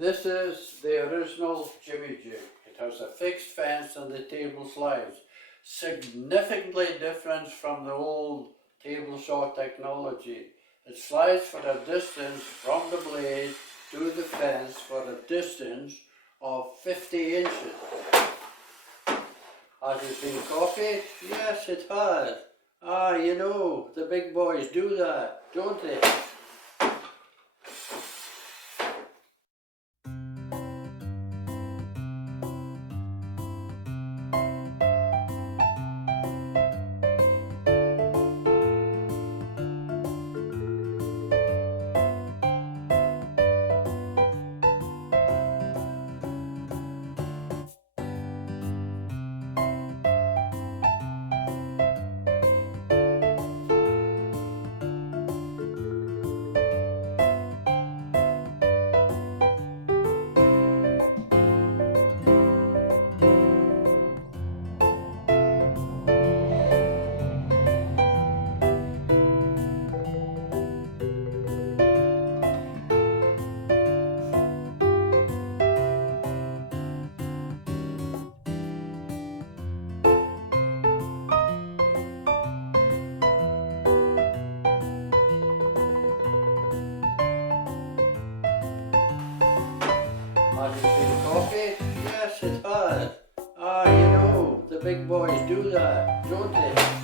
This is the original Jimmy Jig. It has a fixed fence and the table slides. Significantly different from the old table saw technology. It slides for a distance from the blade to the fence for a distance of 50 inches. Has it been copied? Yes, it has. Ah, you know, the big boys do that, don't they? Has it been copied? Yes, it has. Ah, you know, the big boys do that, don't they?